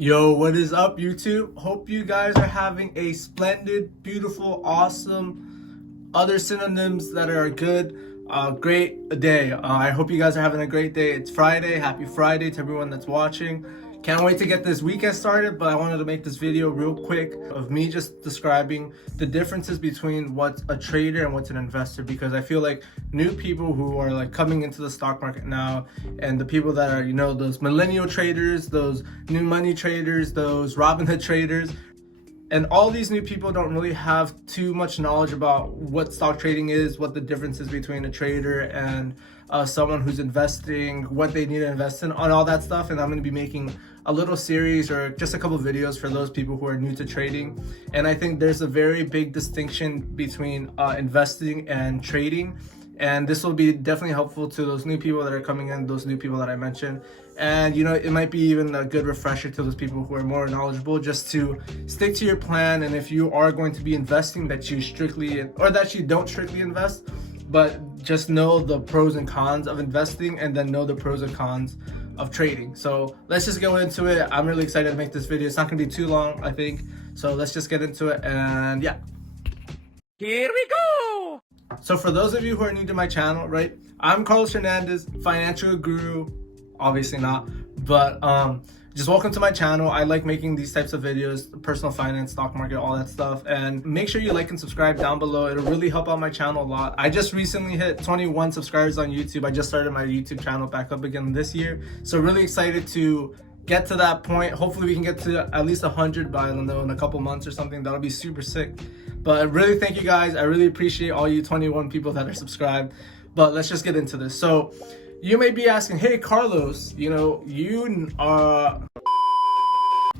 Yo, what is up, YouTube? Hope you guys are having a splendid, beautiful, awesome, other synonyms that are good, great day. I hope you guys are having a great day. It's Friday. Happy Friday to everyone that's watching. Can't wait to get this weekend started, but I wanted to make this video real quick of me just describing the differences between what's a trader and what's an investor, because I feel like new people who are like coming into the stock market now, and the people that are, those millennial traders, those new money traders, those Robinhood traders, and all these new people don't really have too much knowledge about what stock trading is, what the difference is between a trader and someone who's investing, what they need to invest in, on all that stuff. And I'm going to be making a little series or just a couple videos for those people who are new to trading. And I think there's a very big distinction between investing and trading. And this will be definitely helpful to those new people that are coming in, those new people that I mentioned. And it might be even a good refresher to those people who are more knowledgeable, just to stick to your plan. And if you are going to be investing, that you strictly, or that you don't strictly invest, but just know the pros and cons of investing, and then know the pros and cons of trading. So let's just go into it. I'm really excited to make this video. It's not gonna be too long, I think. So let's just get into it, and yeah. Here we go! So for those of you who are new to my channel, right, I'm Carlos Hernandez, financial guru, obviously not, but just welcome to my channel. I like making these types of videos, personal finance, stock market, all that stuff. And make sure you like and subscribe down below. It'll really help out my channel a lot. I just recently hit 21 subscribers on YouTube. I just started my YouTube channel back up again this year. So really excited to get to that point. Hopefully we can get to at least 100 by, I don't know, in a couple months or something. That'll be super sick. But really thank you guys. I really appreciate all you 21 people that are subscribed. But let's just get into this. So you may be asking, hey Carlos,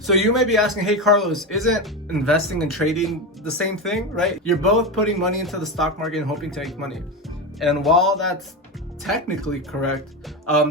So you may be asking, hey Carlos, isn't investing and trading the same thing, right? You're both putting money into the stock market and hoping to make money. And while that's technically correct,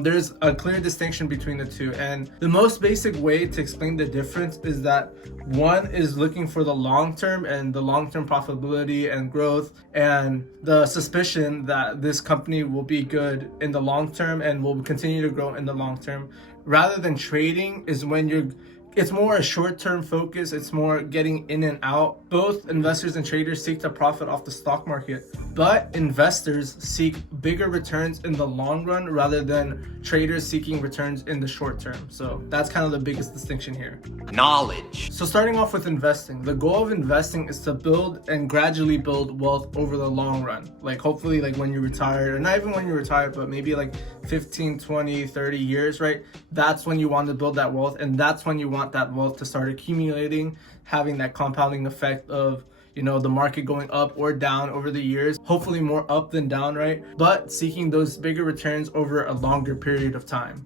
there's a clear distinction between the two. And the most basic way to explain the difference is that one is looking for the long term and the long-term profitability and growth, and the suspicion that this company will be good in the long term and will continue to grow in the long term. Rather than trading is when it's more a short-term focus. It's more getting in and out. Both investors and traders seek to profit off the stock market, but investors seek bigger returns in the long run rather than traders seeking returns in the short term. So that's kind of the biggest distinction here. Knowledge. So starting off with investing, the goal of investing is to build and gradually build wealth over the long run. Like hopefully like when you retire, or not even when you retire, but maybe like 15, 20, 30 years, right? That's when you want to build that wealth, and that's when you want that wealth to start accumulating, having that compounding effect of the market going up or down over the years, hopefully more up than down, right? But seeking those bigger returns over a longer period of time.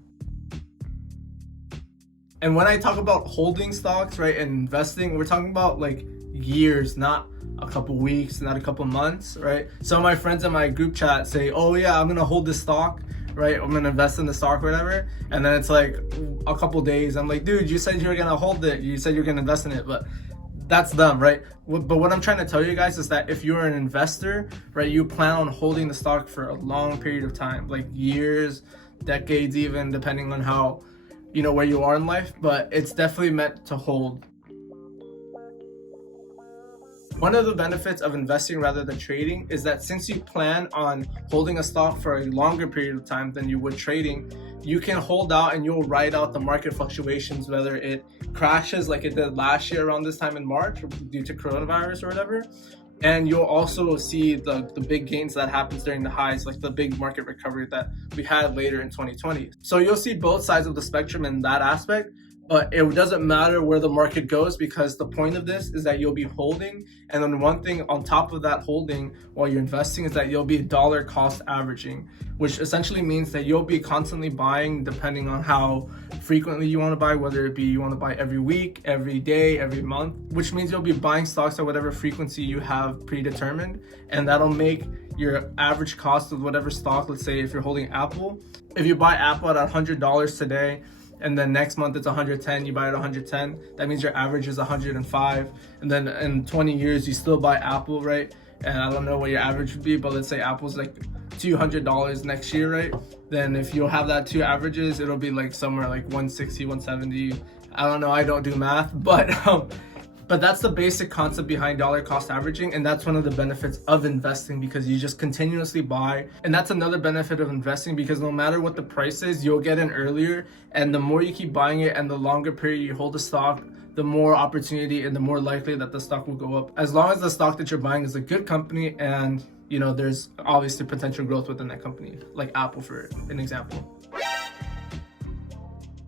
And when I talk about holding stocks, right, and investing, we're talking about like years, not a couple weeks, not a couple months, right? Some of my friends in my group chat say, oh yeah, I'm gonna hold this stock, right? I'm gonna invest in the stock or whatever. And then it's like a couple days. I'm like, dude, you said you were gonna hold it. You said you're gonna invest in it, but that's dumb, right? But what I'm trying to tell you guys is that if you're an investor, right, you plan on holding the stock for a long period of time, like years, decades even, depending on how, where you are in life, but it's definitely meant to hold. One of the benefits of investing rather than trading is that since you plan on holding a stock for a longer period of time than you would trading, you can hold out and you'll ride out the market fluctuations, whether it crashes like it did last year around this time in March due to coronavirus or whatever. And you'll also see the big gains that happens during the highs, like the big market recovery that we had later in 2020. So you'll see both sides of the spectrum in that aspect. But it doesn't matter where the market goes, because the point of this is that you'll be holding. And then one thing on top of that holding while you're investing is that you'll be dollar cost averaging, which essentially means that you'll be constantly buying depending on how frequently you want to buy, whether it be you want to buy every week, every day, every month, which means you'll be buying stocks at whatever frequency you have predetermined. And that'll make your average cost of whatever stock, let's say if you're holding Apple, if you buy Apple at $100 today, and then next month it's 110, you buy it 110, that means your average is 105. And then in 20 years you still buy Apple, right? And I don't know what your average would be, but let's say Apple's like $200 next year, right? Then if you have that two averages, it'll be like somewhere like 160, 170, I don't know, I don't do math, but that's the basic concept behind dollar cost averaging, and that's one of the benefits of investing, because you just continuously buy. And that's another benefit of investing, because no matter what the price is, you'll get in earlier, and the more you keep buying it and the longer period you hold the stock, the more opportunity and the more likely that the stock will go up, as long as the stock that you're buying is a good company and there's obviously potential growth within that company, like Apple for an example.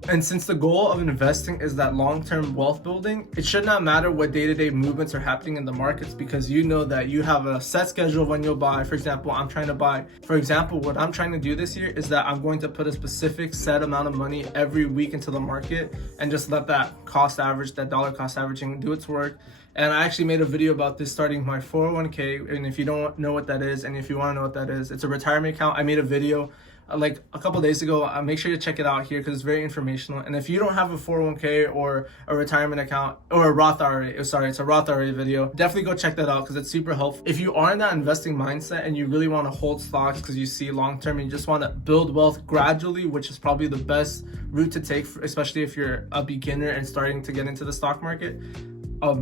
And since the goal of investing is that long-term wealth building, it should not matter what day-to-day movements are happening in the markets, because you know that you have a set schedule of when you'll buy. For example, what I'm trying to do this year is that I'm going to put a specific set amount of money every week into the market and just let that cost average, that dollar cost averaging, do its work. And I actually made a video about this starting my 401k. And if you don't know what that is, and if you want to know what that is, it's a retirement account. I made a video like a couple days ago. Make sure you check it out here because it's very informational. And if you don't have a 401k or a retirement account or a Roth IRA, it's a Roth IRA video, definitely go check that out because it's super helpful. If you are in that investing mindset and you really want to hold stocks because you see long term and you just want to build wealth gradually, which is probably the best route to take, especially if you're a beginner and starting to get into the stock market,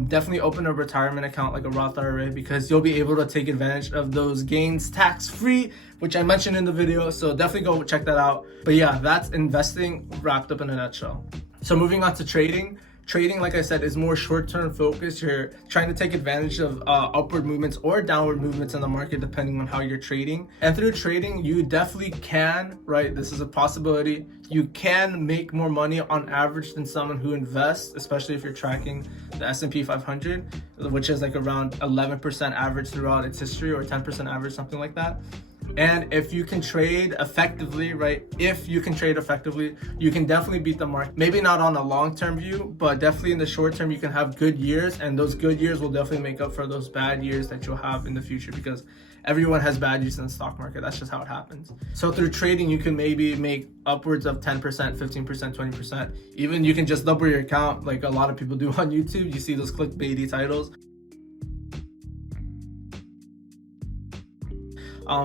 definitely open a retirement account like a Roth IRA, because you'll be able to take advantage of those gains tax-free, which I mentioned in the video. So definitely go check that out. But yeah, that's investing wrapped up in a nutshell. So moving on to trading. Trading, like I said, is more short-term focused. You're trying to take advantage of upward movements or downward movements in the market depending on how you're trading. And through trading, you definitely can, right? This is a possibility. You can make more money on average than someone who invests, especially if you're tracking the S&P 500, which is like around 11% average throughout its history, or 10% average, something like that. And if you can trade effectively, right? If you can trade effectively, you can definitely beat the market. Maybe not on a long-term view, but definitely in the short term, you can have good years, and those good years will definitely make up for those bad years that you'll have in the future, because everyone has bad years in the stock market. That's just how it happens. So through trading, you can maybe make upwards of 10%, 15%, 20%. Even you can just double your account like a lot of people do on YouTube. You see those clickbaity titles.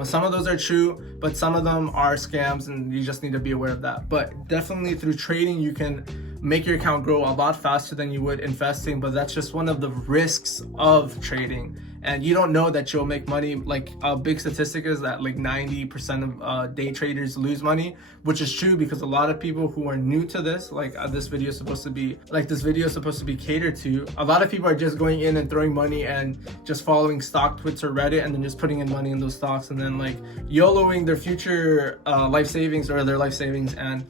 Some of those are true, but some of them are scams, and you just need to be aware of that. But definitely through trading, you can make your account grow a lot faster than you would investing, but that's just one of the risks of trading. And you don't know that you'll make money. Like a big statistic is that like 90% of day traders lose money, which is true, because a lot of people who are new to this, like this video is supposed to be catered to. A lot of people are just going in and throwing money and just following stock tweets or Reddit, and then just putting in money in those stocks, and then like YOLOing their future life savings, and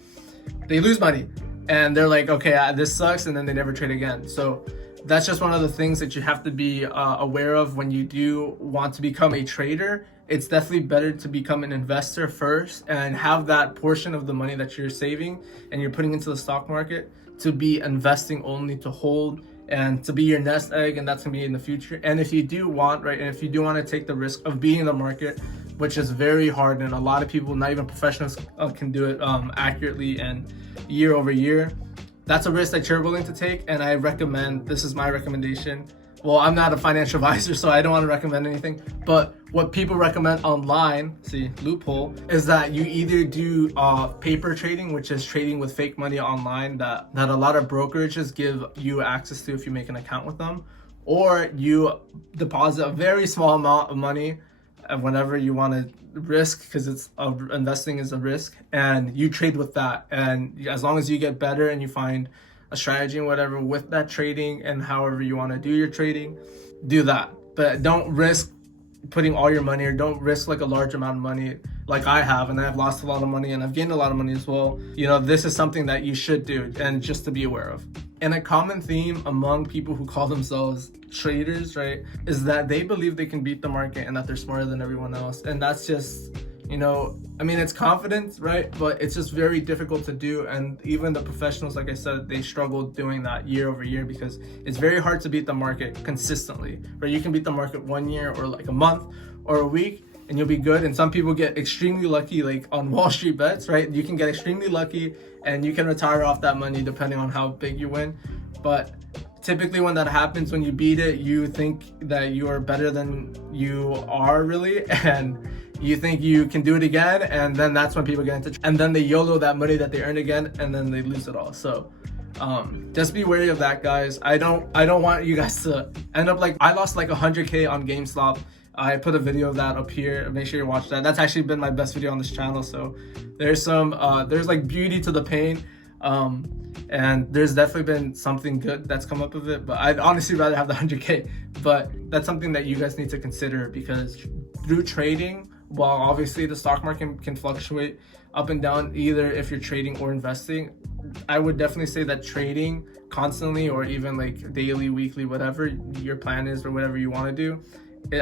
they lose money. And they're like, okay, this sucks, and then they never trade again. So that's just one of the things that you have to be aware of when you do want to become a trader. It's definitely better to become an investor first and have that portion of the money that you're saving and you're putting into the stock market to be investing only, to hold and to be your nest egg, and that's gonna be in the future. And if you do want, right, and if you do want to take the risk of being in the market, which is very hard, and a lot of people, not even professionals, can do it accurately and year over year, that's a risk that you're willing to take. And I recommend, this is my recommendation. Well, I'm not a financial advisor, so I don't want to recommend anything, but what people recommend online, see, loophole, is that you either do paper trading, which is trading with fake money online that a lot of brokerages give you access to if you make an account with them, or you deposit a very small amount of money whenever you want to risk, because it's investing is a risk, and you trade with that. And as long as you get better and you find a strategy and whatever with that trading, and however you want to do your trading, do that. But don't risk putting all your money, or don't risk like a large amount of money like I have, and I've lost a lot of money and I've gained a lot of money as well. This is something that you should do, and just to be aware of. And a common theme among people who call themselves traders, right, is that they believe they can beat the market and that they're smarter than everyone else. And that's just, it's confidence, right? But it's just very difficult to do. And even the professionals, like I said, they struggle doing that year over year, because it's very hard to beat the market consistently, right? You can beat the market 1 year or like a month or a week, and you'll be good. And some people get extremely lucky, like on Wall Street bets, right? You can get extremely lucky and you can retire off that money depending on how big you win. But typically when that happens, when you beat it, you think that you are better than you are really, and you think you can do it again, and then that's when people get into, and then they YOLO that money that they earn again, and then they lose it all. So Just be wary of that, guys. I don't want you guys to end up like I lost like 100K on GameStop. I put a video of that up here. Make sure you watch that. That's actually been my best video on this channel. So there's some there's like beauty to the pain. And there's definitely been something good that's come up of it, but I'd honestly rather have the 100K. But that's something that you guys need to consider, because through trading, while obviously the stock market can fluctuate up and down either if you're trading or investing, I would definitely say that trading constantly, or even like daily, weekly, whatever your plan is or whatever you want to do,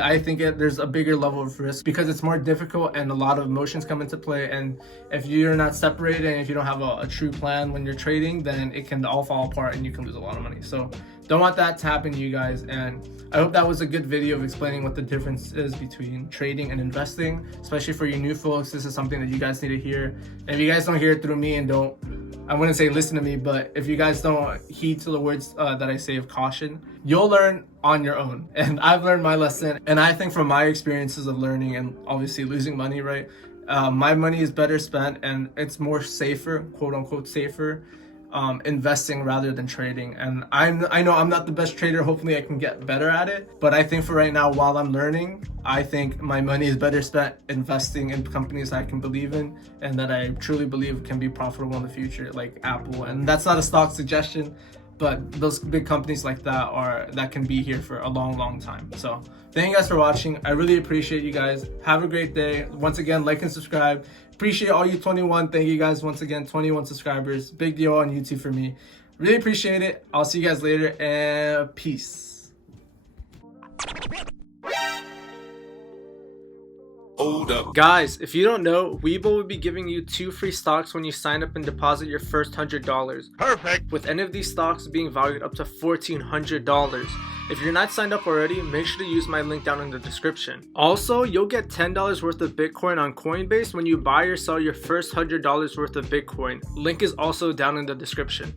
I think there's a bigger level of risk because it's more difficult and a lot of emotions come into play. And if you're not separated and if you don't have a true plan when you're trading, then it can all fall apart and you can lose a lot of money. So don't want that to happen to you guys. And I hope that was a good video of explaining what the difference is between trading and investing, especially for you new folks. This is something that you guys need to hear. And if you guys don't hear it through me and I wouldn't say listen to me, but if you guys don't heed to the words that I say of caution, you'll learn on your own. And I've learned my lesson. And I think from my experiences of learning and obviously losing money, right? My money is better spent and it's more safer, quote unquote safer, investing rather than trading. And I know I'm not the best trader. Hopefully I can get better at it. But I think for right now, while I'm learning, I think my money is better spent investing in companies that I can believe in and that I truly believe can be profitable in the future, like Apple. And that's not a stock suggestion, but those big companies like that can be here for a long time. So thank you guys for watching. I really appreciate you guys. Have a great day. Once again, like and subscribe. Appreciate all you 21. Thank you guys once again. 21 subscribers. Big deal on YouTube for me. Really appreciate it. I'll see you guys later, and peace. Hold up. Guys, if you don't know, Webull will be giving you 2 free stocks when you sign up and deposit your first $100. Perfect. With any of these stocks being valued up to $1,400. If you're not signed up already, make sure to use my link down in the description. Also, you'll get $10 worth of Bitcoin on Coinbase when you buy or sell your first $100 worth of Bitcoin. Link is also down in the description.